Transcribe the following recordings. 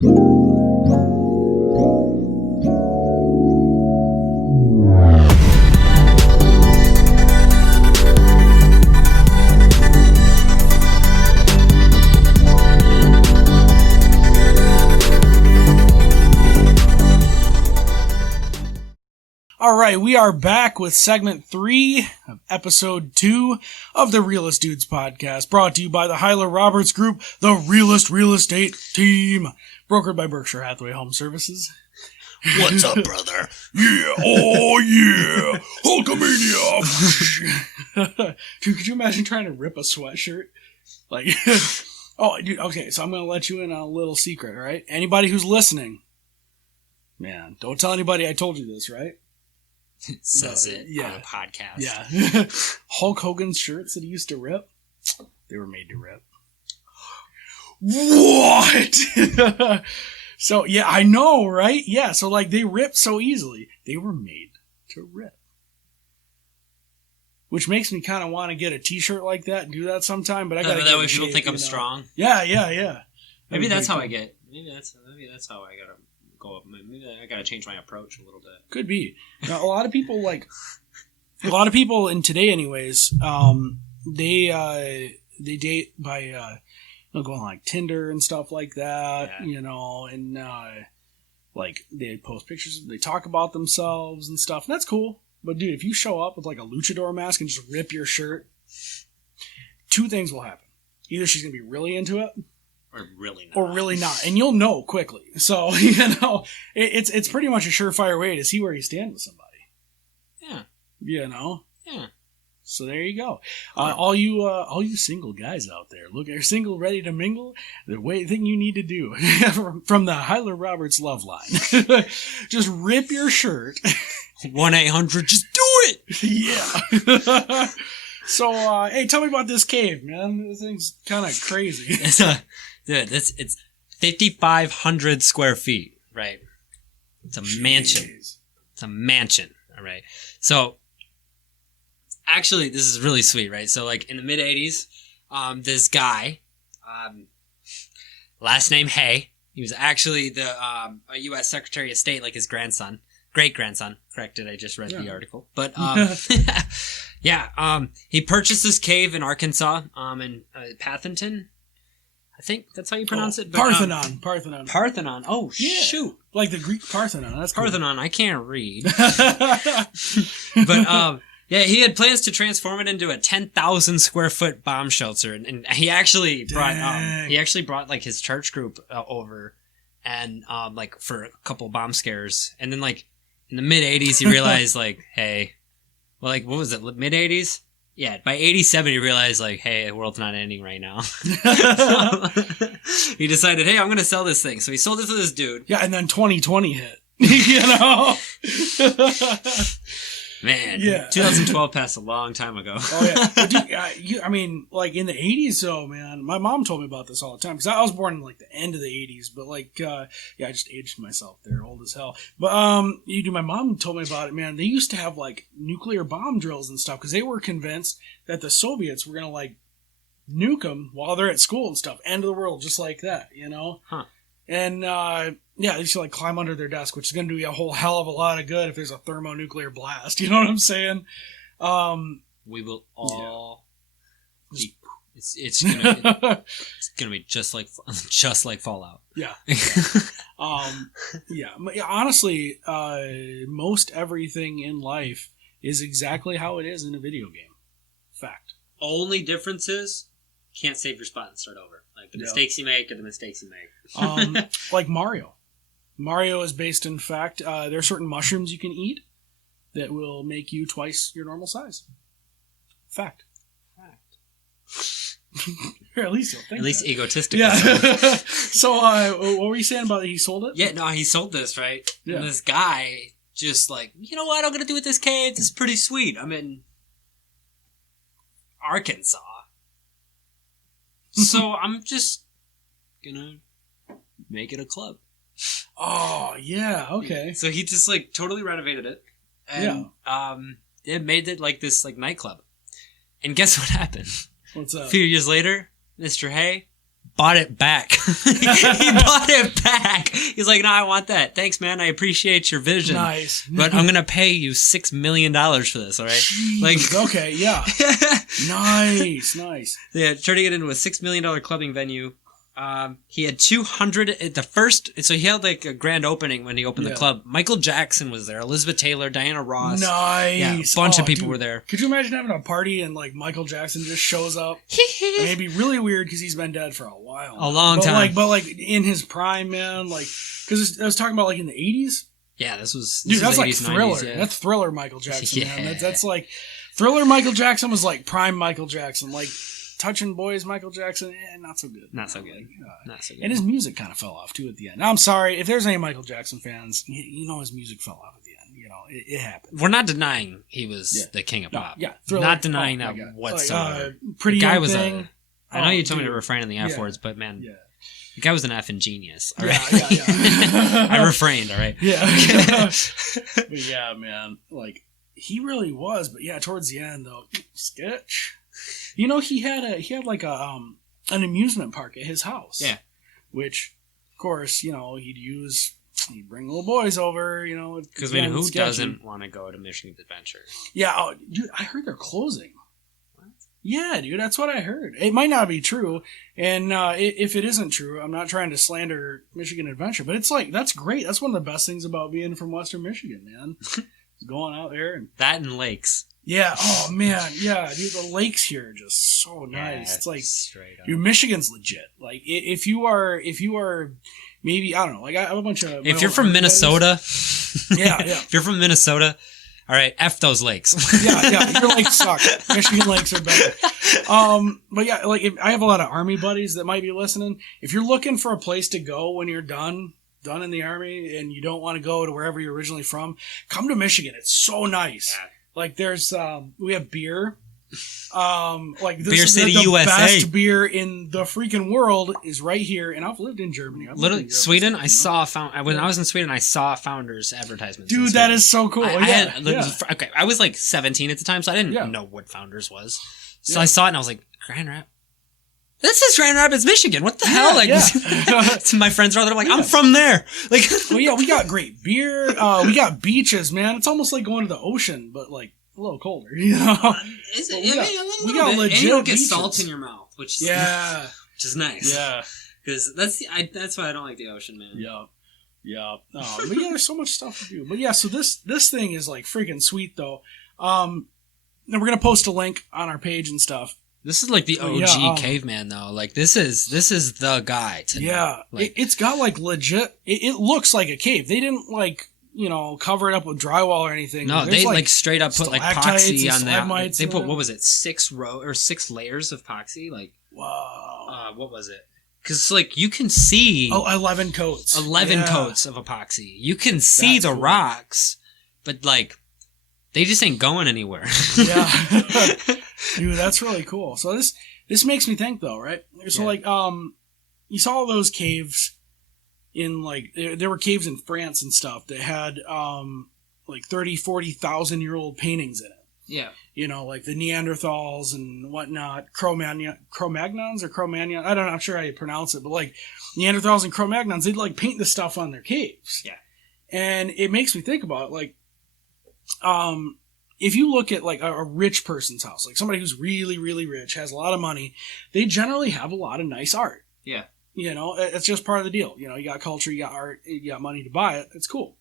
All right, we are back with segment 3 of episode 2 of the Realest Dudes Podcast, brought to you by the Hyler Roberts Group, the Realest Real Estate Team, brokered by Berkshire Hathaway Home Services. What's up, brother? Yeah, oh yeah, Hulkamania. Dude, could you imagine trying to rip a sweatshirt? Like, oh, dude, okay, so I'm going to let you in on a little secret, all right? Anybody who's listening, man, don't tell anybody I told you this, right? It says it on a podcast. Yeah. Hulk Hogan's shirts that he used to rip, they were made to rip. What? So, yeah, I know, right? Yeah, so, like, they rip so easily. They were made to rip. Which makes me kind of want to get a t-shirt like that and do that sometime, but I gotta that way people think I'm strong. Yeah. Maybe that's how I get. Maybe that's how I gotta go up. Maybe I gotta change my approach a little bit. Could be. Now, a lot of people in today, anyways, they date by going like Tinder and stuff like that, and like they post pictures, they talk about themselves and stuff, and that's cool. But dude, if you show up with like a luchador mask and just rip your shirt, two things will happen: either she's gonna be really into it, or really not, and you'll know quickly. So it's pretty much a surefire way to see where you stand with somebody. Yeah. Yeah. So there you go. All you single guys out there, look, you're single, ready to mingle. The thing you need to do from the Hyler Roberts love line, just rip your shirt. 1-800, just do it. Yeah. So hey, tell me about this cave, man. This thing's kind of crazy. It's 5,500 square feet, right? It's a mansion. It's a mansion, all right. So. Actually, this is really sweet, right? So, like, in the mid-'80s, this guy, last name Hay, he was actually the a U.S. Secretary of State, like his grandson. Great-grandson. Corrected, I just read the article. But, he purchased this cave in Arkansas, in Pathenton. I think that's how you pronounce it. But, Parthenon. Parthenon. Oh, yeah. Shoot. Like the Greek Parthenon. That's cool. Parthenon. I can't read. But, yeah, he had plans to transform it into a 10,000 square foot bomb shelter, and he actually brought like his church group over, and like for a couple bomb scares, and then like in the mid '80s he realized like, hey, well, like what was it, mid '80s? Yeah, by '87 he realized like, hey, the world's not ending right now. So, he decided, hey, I'm gonna sell this thing, so he sold it to this dude. Yeah, and then 2020 hit. Man, yeah. 2012 passed a long time ago. Oh, yeah. But dude, I mean, like, in the 80s, though, man, my mom told me about this all the time, because I was born in, like, the end of the 80s, but, like, I just aged myself there, old as hell. But, my mom told me about it, man, they used to have, like, nuclear bomb drills and stuff, because they were convinced that the Soviets were going to, like, nuke them while they're at school and stuff. End of the world, just like that, Huh. And, they used to, like, climb under their desk, which is going to do you a whole hell of a lot of good if there's a thermonuclear blast. You know what I'm saying? We will all... Yeah. It's gonna be just like Fallout. Yeah. Honestly, most everything in life is exactly how it is in a video game. Fact. Only difference is, can't save your spot and start over. Like, the mistakes you make are the mistakes you make. Like Mario. Mario is based in fact. There are certain mushrooms you can eat that will make you twice your normal size. Fact. Or at least you'll think. At least that. Egotistical. Yeah. So, what were you saying about he sold it? Yeah, no, he sold this, right? Yeah. And this guy just like, you know what I'm going to do with this cave? This is pretty sweet. I'm in Arkansas. So I'm just gonna make it a club. Oh, yeah, okay. So he just like totally renovated it. And it made it like this nightclub. And guess what happened? What's up? A few years later, Mr. Hay bought it back. He bought it back. He's like, no, I want that. Thanks, man. I appreciate your vision. Nice. But I'm going to pay you $6 million for this, all right? Jeez, like, okay, yeah. Nice. Yeah, turning it into a $6 million clubbing venue. He had 200 at the first, so he had like a grand opening when he opened the club. Michael Jackson was there, Elizabeth Taylor, Diana Ross. Nice. Yeah, a bunch of people were there. Could you imagine having a party and like Michael Jackson just shows up? I mean, it'd be really weird because he's been dead for a while. A long time. But in his prime, man, like, because I was talking about like in the 80s. Yeah, this was that's 80s, like Thriller. 90s, yeah. That's Thriller Michael Jackson, Yeah. man. That's like, Thriller Michael Jackson was like prime Michael Jackson. Like, Touching Boys Michael Jackson, not so good. Not so good. Not so good. And his music kind of fell off, too, at the end. Now, I'm sorry. If there's any Michael Jackson fans, you know his music fell off at the end. You know, it happened. We're not denying he was the king of pop. Yeah. Thriller, not denying that whatsoever. Pretty the guy Young was Thing. I know you told me to refrain on the F words, but man, the guy was an effing genius. All right? Yeah. I refrained, all right? Yeah. But yeah, man. Like, he really was. But yeah, towards the end, though, sketch. You know, he had like an amusement park at his house. Yeah. Which, of course, you know, he'd bring little boys over, you know. Because who doesn't want to go to Michigan's Adventure? Yeah, dude, I heard they're closing. What? Yeah, dude, that's what I heard. It might not be true, and if it isn't true, I'm not trying to slander Michigan Adventure, but it's like, that's great. That's one of the best things about being from Western Michigan, man. Going out there and that and lakes. Yeah. Oh man. Yeah, dude. The lakes here are just so nice. Yeah, it's like straight up. Dude, Michigan's legit. Like if you are maybe I don't know. Like I have a bunch of. If you're from Minnesota, yeah. If you're from Minnesota, all right, F those lakes. yeah. Your lakes suck. Michigan lakes are better. But yeah, like I have a lot of Army buddies that might be listening. If you're looking for a place to go when you're done in the Army and you don't want to go to wherever you're originally from, come to Michigan. It's so nice. Yeah. Like there's we have beer. Like this Beer is City, the USA. best beer in the freaking world is right here, and I've lived in Germany. Literally, Sweden. I saw when I was in Sweden, I saw Founders advertisements. Dude, that is so cool. Okay, I was like 17 at the time, so I didn't know what Founders was. So I saw it and I was like, Grand Rapids. This is Grand Rapids, Michigan. What the hell? Like, my friends are there. Like, I'm from there. Like, well, yeah, we got great beer. We got beaches, man. It's almost like going to the ocean, but like a little colder. You know, we got legit. And you don't get beaches. Salt in your mouth, which is which is nice. Yeah, because that's why I don't like the ocean, man. Yeah. But yeah, there's so much stuff to do. But yeah, so this thing is like freaking sweet though. Now we're gonna post a link on our page and stuff. This is like the OG caveman, though. Like this is the guy. It's got like legit. It looks like a cave. They didn't like cover it up with drywall or anything. No, they like straight up put like epoxy on that. They put what was it 6 layers of epoxy? Like wow. What was it? Because like you can see 11 coats. 11 coats of epoxy. You can see the rocks, but like they just ain't going anywhere. Yeah. Dude, that's really cool. So this makes me think though, right? So like you saw all those caves in like there were caves in France and stuff that had like 30,000-40,000 year old paintings in it. Yeah. Like the Neanderthals and whatnot, Cro-Magnons or Cro-Magnon. I don't know, I'm sure how you pronounce it, but like Neanderthals and Cro-Magnons, they'd like paint the stuff on their caves. Yeah. And it makes me think about like if you look at like a rich person's house, like somebody who's really, really rich, has a lot of money, they generally have a lot of nice art. Yeah. It's just part of the deal. You got culture, you got art, you got money to buy it. It's cool.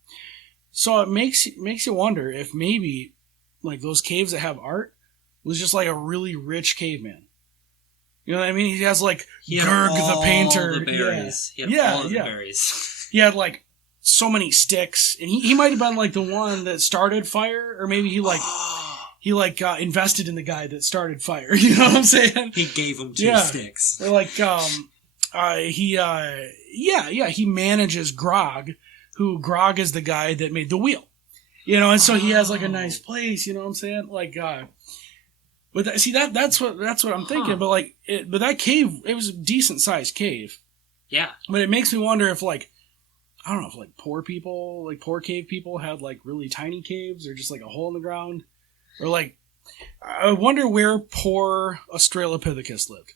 So it makes you wonder if maybe like those caves that have art was just like a really rich caveman. You know what I mean? He has like Gerg the painter. The berries. He had all the berries. He had like so many sticks, and he might have been like the one that started fire, or maybe he invested in the guy that started fire. You know what I'm saying? He gave him 2 sticks. Or like he manages Grog, who Grog is the guy that made the wheel. And so he has like a nice place. You know what I'm saying? Like, but that's what I'm thinking. But like, but that cave, it was a decent sized cave. Yeah. But it makes me wonder if like, I don't know if like poor cave people had like really tiny caves or just like a hole in the ground, or like I wonder where poor australopithecus lived.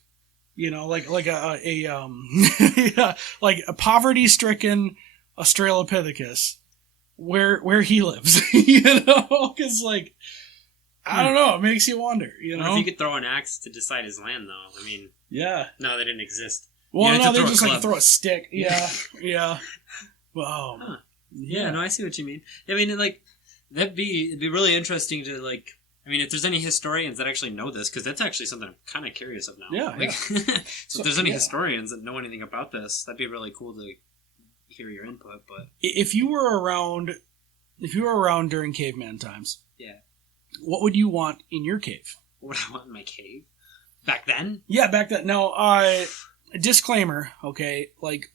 like yeah, like a poverty-stricken australopithecus, where he lives, because like I don't know, it makes you wonder, If you could throw an axe to decide his land, though, I mean, yeah, no, they didn't exist. Well, no, they just like throw a stick, yeah. Well, huh. Yeah, no, I see what you mean. I mean, like it'd be really interesting to like. I mean, if there's any historians that actually know this, because that's actually something I'm kind of curious of now. Yeah. Like, so if there's any historians that know anything about this, that'd be really cool to hear your input. But if you were around during caveman times, yeah, what would you want in your cave? What would I want in my cave back then? Yeah, back then. Now, disclaimer. Okay, like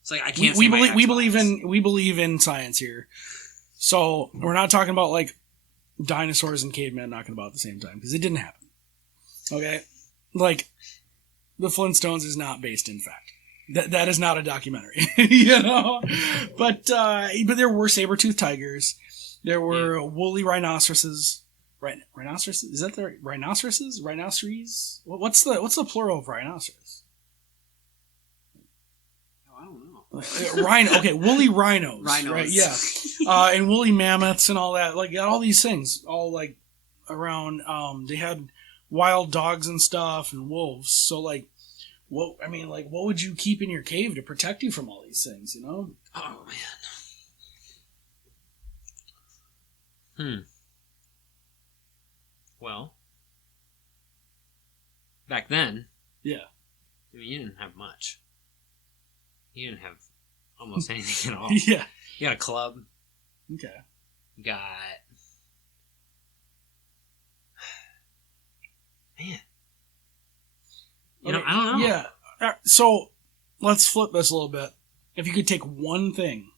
it's like I can't. We believe in science here, so we're not talking about like dinosaurs and cavemen knocking about at the same time, because it didn't happen. Okay, like the Flintstones is not based in fact. That is not a documentary, But there were saber-toothed tigers. There were woolly rhinoceroses. Rhinoceroses? Is that the rhinoceroses? Rhinoceres? What's the plural of rhinoceros? I don't know. Rhino. Okay, woolly rhinos. Rhinos. Right? Yeah. And woolly mammoths and all that. Like all these things, all like around. They had wild dogs and stuff and wolves. So like, what would you keep in your cave to protect you from all these things? Oh man. Well, back then, yeah. I mean, you didn't have much. You didn't have almost anything at all. Yeah. You got a club. Okay. You got... Man. I don't know. Yeah. So, let's flip this a little bit. If you could take one thing.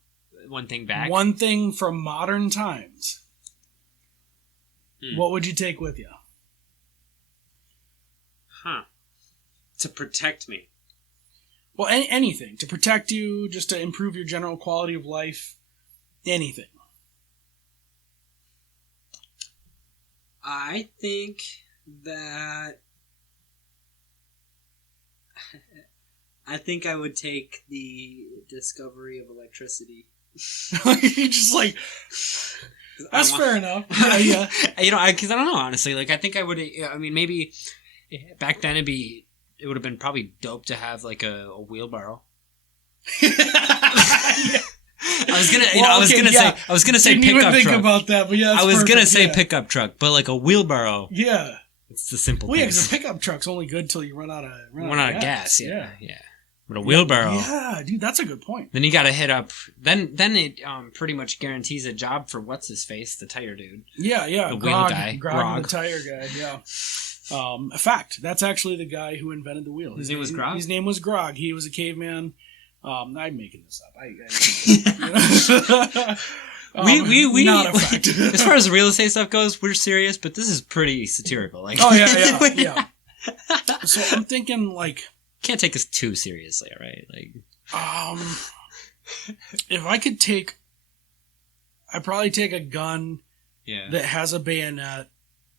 One thing back? One thing from modern times. What would you take with you? Huh. To protect me. Well, anything. To protect you, just to improve your general quality of life. Anything. I think that... I think I would take the discovery of electricity. You're just like... That's fair enough. Yeah. Because I don't know, honestly. Like, I think I would... I mean, maybe... Back then, it would have been probably dope to have, like, a wheelbarrow. I was gonna say pickup truck. Think about that, but yeah, I was gonna say pickup truck, but like a wheelbarrow. Yeah, it's the simple. Well, yeah, because a pickup truck's only good till you run out of gas. Yeah. But a wheelbarrow. Yeah, dude, that's a good point. Then you got to hit up. Then it pretty much guarantees a job for what's his face, the tire dude. Yeah. The wheel guy, Grog, the tire guy. Yeah. A fact. That's actually the guy who invented the wheel. His name was Grog? His name was Grog. He was a caveman. I'm making this up. We not a fact. As far as real estate stuff goes, we're serious, but this is pretty satirical. Like, yeah. So I'm thinking, like, can't take us too seriously, all right? Like, if I could take, I'd probably take a gun that has a bayonet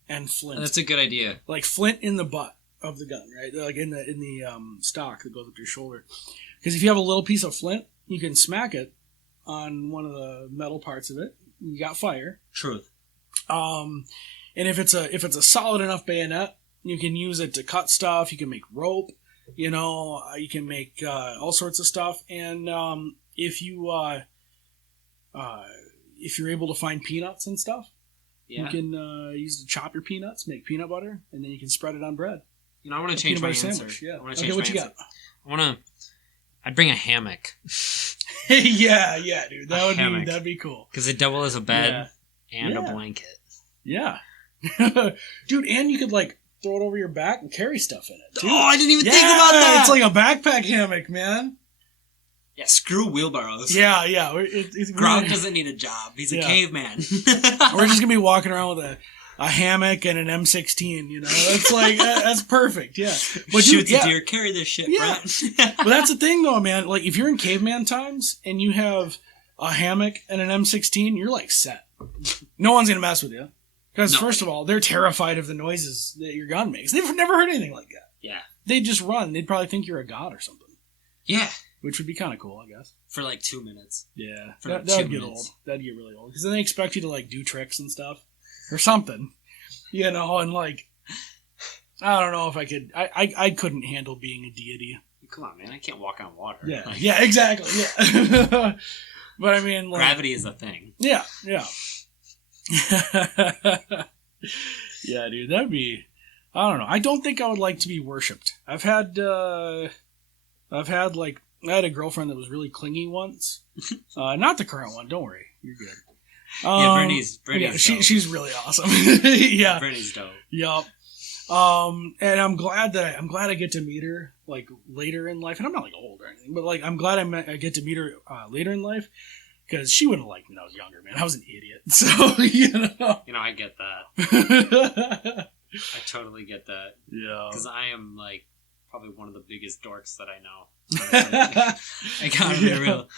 and flint. That's a good idea. Like flint in the butt of the gun, right? Like in the stock that goes up your shoulder. Because if you have a little piece of flint, you can smack it on one of the metal parts of it. You got fire. Truth. And if it's a solid enough bayonet, you can use it to cut stuff. You can make rope. You can make all sorts of stuff. And if you're able to find peanuts and stuff, you can use it to chop your peanuts, make peanut butter, and then you can spread it on bread. I want to change my answer. Sandwich, yeah. Okay, what you got? I'd bring a hammock. yeah, dude. That'd be cool. Because it double as a bed and a blanket. Yeah. Dude, and you could like throw it over your back and carry stuff in it, too. Oh, I didn't even think about that! It's like a backpack hammock, man. Yeah, screw wheelbarrows. Yeah. Grog doesn't need a job. He's a caveman. We're just going to be walking around with a hammock and an M16, That's like, that's perfect, yeah. But shoots a deer, carry this shit, Brent. But that's the thing, though, man. Like, if you're in caveman times and you have a hammock and an M16, you're, like, set. No one's going to mess with you. Because, first of all, they're terrified of the noises that your gun makes. They've never heard anything like that. Yeah. they'd just run. They'd probably think you're a god or something. Yeah. Which would be kind of cool, I guess. For like 2 minutes. Yeah. For That like would 2 get minutes. old. That'd get really old. Because then they expect you to, like, do tricks and stuff. Or something. You know, and, like, I don't know if I could. I couldn't handle being a deity. Come on, man. I can't walk on water. Yeah. Like, Yeah, exactly. Yeah. But, I mean, like... gravity is a thing. Yeah, yeah. Yeah, dude, that'd be... I don't know. I don't think I would like to be worshipped. I had a girlfriend that was really clingy once. Not the current one. Don't worry. You're good. Yeah, Brittany's yeah, dope. she's really awesome. Yeah. Brittany's dope. Yup. And I'm glad I get to meet her, like, later in life. And I'm not, like, old or anything, but, like, I'm glad I get to meet her later in life. Because she wouldn't have liked me when I was younger, man. I was an idiot. So, you know. You know, I get that. I totally get that. Yeah. Because I am, like, probably one of the biggest dorks that I know. I gotta be real.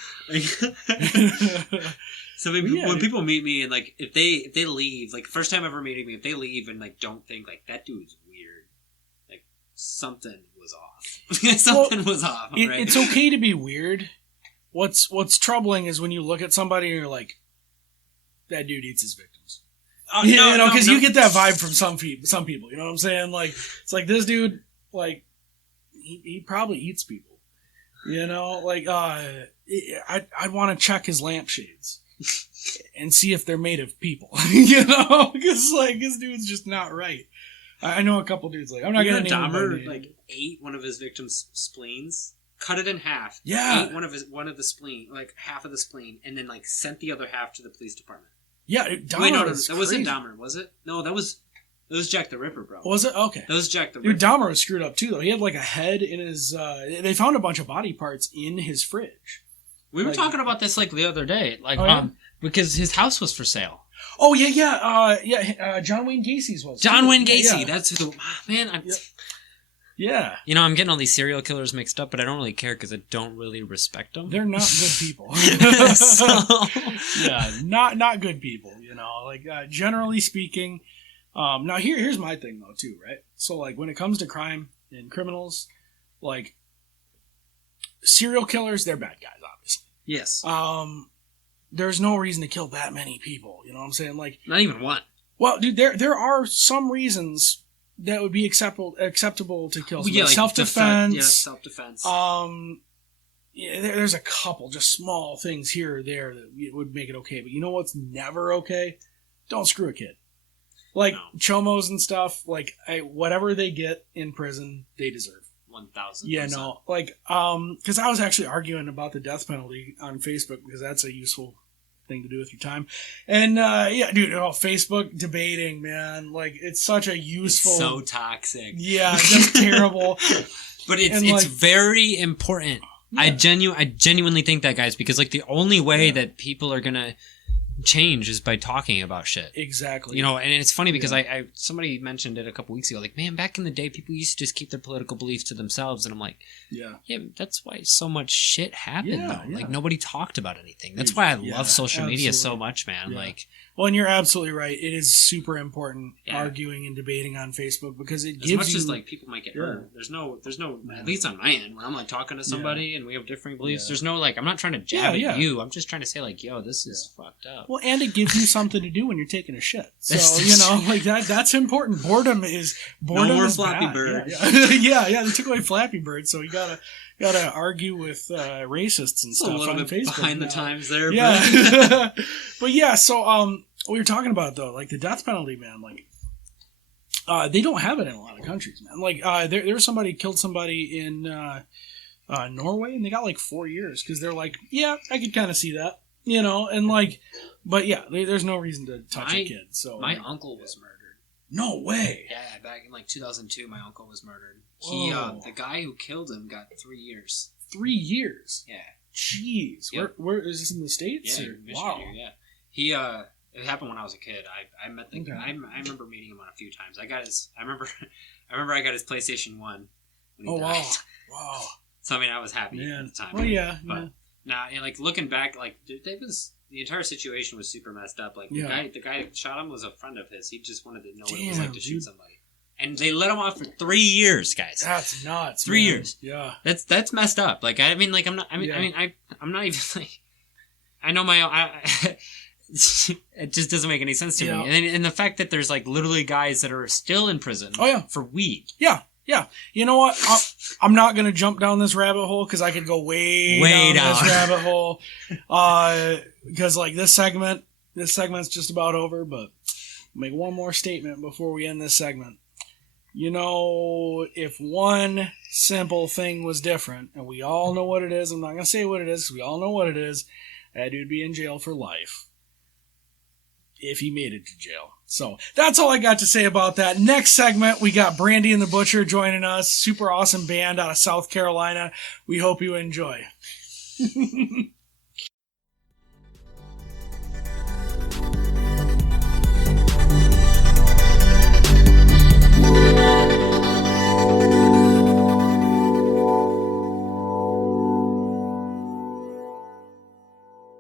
So when people meet me and, like, if they leave, like, first time ever meeting me, if they leave and, like, don't think, like, that dude's weird, like, something was off. Something was off, right? It's okay to be weird. What's troubling is when you look at somebody and you're like, that dude eats his victims. You know, because you get that vibe from some people. You know what I'm saying? Like, it's like this dude, like, he probably eats people. You know, like, I'd want to check his lampshades and see if they're made of people. You know, because, like, this dude's just not right. I know a couple dudes, like, I'm not gonna name Dahmer, like, ate one of his victims' spleens, cut it in half. Yeah. Ate one of the spleen, like half of the spleen, and then, like, sent the other half to the police department. Yeah, Dahmer. Wait, no, was that wasn't crazy. Dahmer, was it? No, that was Jack the Ripper, bro. Was it? Okay. That was Jack the Ripper. Dude, Dahmer was screwed up too, though. He had, like, a head in his. They found a bunch of body parts in his fridge. We were Like- talking about this, like, the other day. Like, Oh, yeah? because his house was for sale. Oh yeah. John Wayne Gacy's was. John Wayne Yeah, Gacy. yeah. That's who the... Man, Yeah. You know, I'm getting all these serial killers mixed up, but I don't really care because I don't really respect them. They're not good people. So... Yeah, not good people, you know, like, generally speaking. Now here's my thing though too, right? So, like, when it comes to crime and criminals, like, serial killers, they're bad guys, obviously. Yes. There's no reason to kill that many people, you know what I'm saying? Like, Not even one. well, dude, there are some reasons that would be acceptable to kill somebody. Yeah, like Self-defense. self-defense. Yeah, there's a couple just small things here or there that would make it okay. But you know what's never okay? Don't screw a kid. Like, chomos and stuff, like, whatever they get in prison, they deserve. 1,000%. Yeah, no, like, because I was actually arguing about the death penalty on Facebook because that's a useful thing to do with your time. And, yeah, dude, Facebook debating, man, like, it's such a useful... It's so toxic. Yeah, just terrible. But it's And, like, very important. Yeah. I genuinely think that, guys, because, like, the only way that people are gonna change is by talking about shit. Exactly. You know, and it's funny because I somebody mentioned it a couple weeks ago, like, man, back in the day, people used to just keep their political beliefs to themselves, and I'm like, yeah, that's why so much shit happened, though. Yeah. Like, nobody talked about anything. That's why I love social media so absolutely. mutle, man. Yeah. Like, well, and you're absolutely right. It is super important Yeah. arguing and debating on Facebook because it As gives much you... as, like, people might get hurt, there's no, at least on my end, when I'm, like, talking to somebody and we have differing beliefs, there's no, like, I'm not trying to jab at you. I'm just trying to say, like, yo, this is fucked up. Well, and it gives you something to do when you're taking a shit. So, That's you know, like, that's important. Boredom is No more is Flappy bad. Bird. Yeah. They took away Flappy Bird, so you gotta argue with racists and It's a stuff little on bit Facebook behind the now. times there, Yeah. But yeah, so we were talking about, though, like, the death penalty, man, like, they don't have it in a lot of countries, man. Like, there was somebody killed somebody in Norway, and they got like 4 years because they're like, yeah, I could kind of see that, you know, and like, but yeah, there's no reason to touch a kid. So my uncle was murdered. No way. Yeah, back in like 2002, my uncle was murdered. He, the guy who killed him got 3 years. 3 years. Yeah. Jeez. Yep. Where is this in the States? Yeah, or? Michigan Wow. here, yeah. He, it happened when I was a kid. I met the Okay. I remember meeting him on a few times. I remember I got his PlayStation 1 when he Oh, died. wow. So I mean, I was happy Man. at the time. Well, yeah. But now, like, looking back, like, the entire situation was super messed up. Like, the guy that shot him was a friend of his. He just wanted to know what it was like to shoot somebody. and they let him off for 3 years, guys. That's nuts. 3 man. years. Yeah. That's messed up. Like, I mean, like, I'm not even like, I know it just doesn't make any sense to me. And the fact that there's like literally guys that are still in prison for weed. Yeah. Yeah. You know what? I'm not going to jump down this rabbit hole because I could go way down this rabbit hole. Because like this segment's just about over, but I'll make one more statement before we end this segment. You know, if one simple thing was different, and we all know what it is, I'm not going to say what it is because we all know what it is, that dude would be in jail for life. If he made it to jail. So that's all I got to say about that. Next segment, we got Brandy and the Butcher joining us. Super awesome band out of South Carolina. We hope you enjoy.